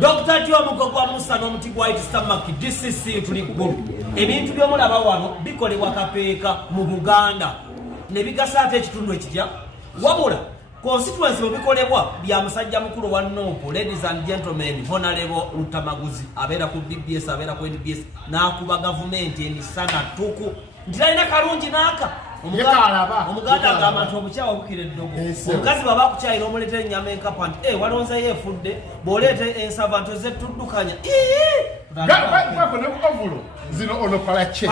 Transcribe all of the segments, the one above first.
Dr. Joe Mugogwa Musa n'omuti gwa White Stomach DCC tuli ggulu. Ebintu by'omulaba wano bikolebwa kapeeka mu Buganda. Ne bigasa ate ekitundu ekitya wabula constituency bikolebwa bya musajja mukulu wa Nopo. Ladies and gentlemen, Honorable Rutamaguzi abeera ku BBS abeera ku NBS n'akuba gavumenti emisana tuku ntiralina kalungi n'aka omuganda agamba nti obukyawa bukira eddogo. Omukazi bwaba akukyayira omuleetera ennyama enkapa nti walonzeyo efudde bw'oleeta ensava nti ozzetuddukanya zino ono palache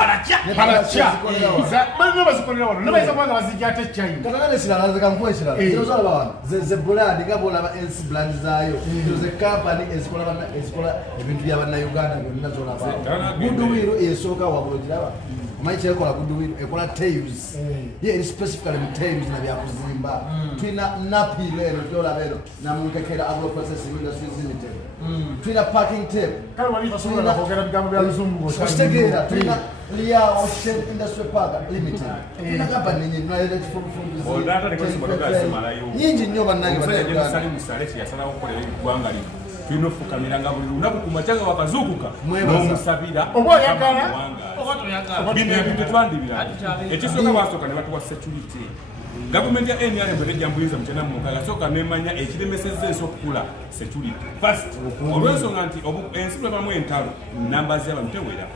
bano bazikolera wano nabayinza kubanga bazijja ate ekyayina kakakane kirala nze kankuwa ekirala zino zolaba wano ze bulandi nga bwolaba ensi bulandi zaayo ze kampani ezikola ebintu bya bannayuganda byonna zolaba guduwiru esooka wabula ogiraba omanyi kyekola guduwiru ekola tails eri specifically mu tails na byakuzimba tulina napilo eno gyolaba eno namunkekera agro processing industries limited tulina parking tape kale walisobola nakwogera bigambo bya luzungu Tegera, tulina Lia Ocean Industry Park Limited. Tulina kampani nyingi tunaleta kifunguzi. Ondata ndikosimba tukasomalayo. Nyingi nnyo bannange bannange. Sali musalechi yasala okukolera eggwanga lino. Tulina okufukamiranga buli lunaku ku macanga wakazuukuka n'omusabira. Oba oyagala oba toyagala. Bino ebintu twandibira. Ekisooka basooka ne batuwa security. Government ya NRM bwejja mbuyinza mutena mu kala soka nemanya ekiremesezza esokula security first olwensonga nti ensi bwebaamu entalo namba z'abantu tewera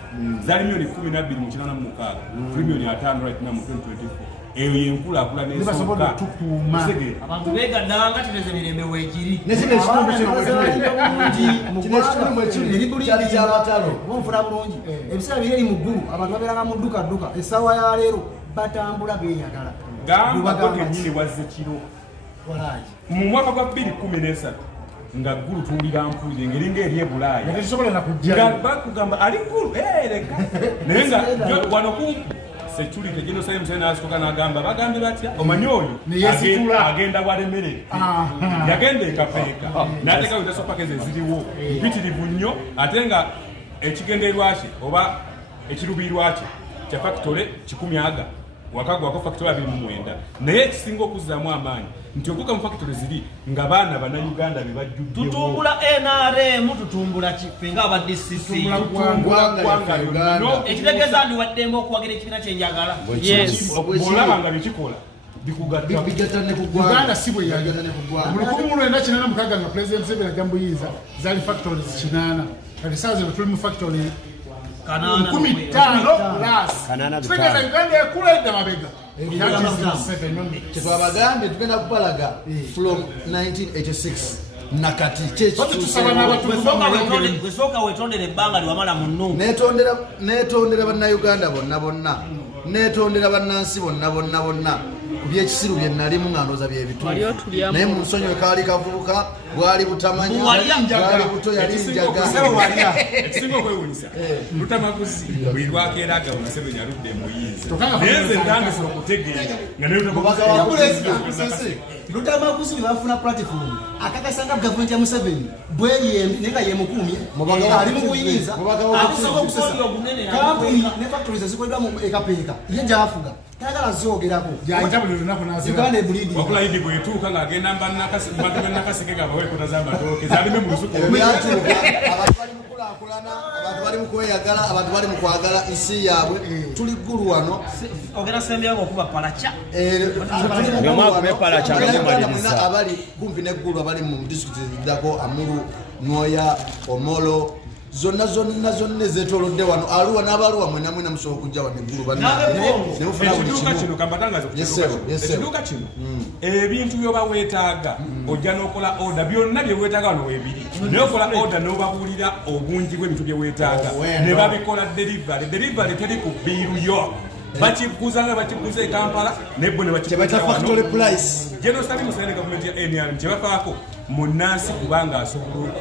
zali milioni 12 mu 1996 milioni 5 right now mu 2024 eyo yenkulaakulana basobola tukuuma abantu beegaddanga tuleze mirembe weegiri nekino ekitundu kyali ky'abatalo bonfula bulungi ebiseera biri eri mu ggulu abantu babeeranga mu dduka essaawa ya leero batambula beeyagala gamba kenyini wazze kiro mu mwaka gwa 2013 nga ggulu tuwulira mpulire engeri ng'eri ebulaaya nga bakugamba ali ggulu leka naye nga wano kumpi security gino sayi musene n'asituka n'agamba bagambe batya omanyi oyo agenda walemerera yagenda ekapeeka n'ateekawo entasopakezi eziriwo mpitirivu nnyo ate nga ekigendererwa kye oba ekirubiirwa kye kya factory 10 wakagwako factory 29 naye ekisinga okuzzaamu amaanyi nti okuka mu factory ziri nga baana bannayuganda be bajjuddewo tutumbula NRM tutumbula kife nga aba DCC ekitegeeza ndi waddembe okuwagira ekibiina kyenjagala olaba nga byekikola bigatane Uganda si bwe yagatane kugwanga mu 1986 nga President Museveni ajja mbuyinza zali factories 8 kati saa zino tuli mu factory 15 plus Uganda ekula mabega kyetwabagambye tugenda kupalaga from 1986 nakati kyekisooka wetondera ebbanga liwamala mu nnungu netondera bannayuganda bonna netondera bannansi bonna ku byekisiru bye nalimu nga ndooza byebitu naye mu nsonyi wekaali kavubuka bwali butamanya bwali buto yali njaga ekisinga okwewunyisa Lutamaguzi buli lwakeeraga Museveni aludde muyinza naye nze ntandise okutegeera nga Lutamaguzi bafuna platform akakasanga gavumenti ya Museveni bweyembi nenga yemukumye ali mu buyinza akusobola okusesa kampuni ne factories zikolera mu ekapeeka ye njafuga tagala zogerako janja buli lunaku nazira Uganda bulidi wakula idi bwetuuka ng'agenda nakaseke gabawe kunaza amatooke zalime mu lusuku abantu bali mu kulaakulana abantu bali mu kweyagala abantu bali mu kwagala nsi yaabwe tuli ggulu wano ogera sembyango okuba palacha abali kumpi neggulu abali mu disitulikiti ziddako Amuru Nwoya Omolo zonna ezeetoolodde wano Arua n'Abaruwa mwena musobola okujja wano eggulu ekiduuka kino ebintu byoba weetaaga ojja n'okola oda byonna bye weetaaga wano weebiri naye okola oda n'obabuulira obungi bw'ebintu bye weetaaga ne babikola delivery teri ku biiru yo bakiguza nga bakiguza e Kampala nebbo ne bakiguza factory price General Museveni gavumenti ya NRM kye bafaako munnansi kubanga asobola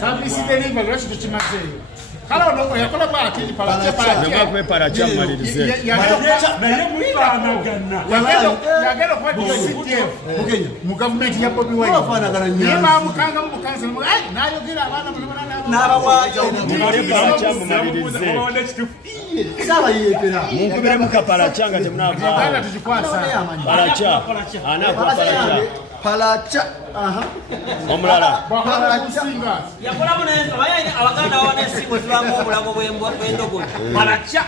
service delivery lwaki tukimazeeyo kale ono yakola bwati paracha malirize naye mufaanagana yagenda okuba CDF mu gavumenti ya Bobi Wine naye bamukanga mu bukansala nayogera abaana n'abawaayo paracha malirize sabayekera munkubire mukaparacha nga temunava tukikwasa paracha anakwa Palacha. Omulala. Yakola munenga bayine abaganda wane simu zibamu obulago bw'endogoyi. Palacha.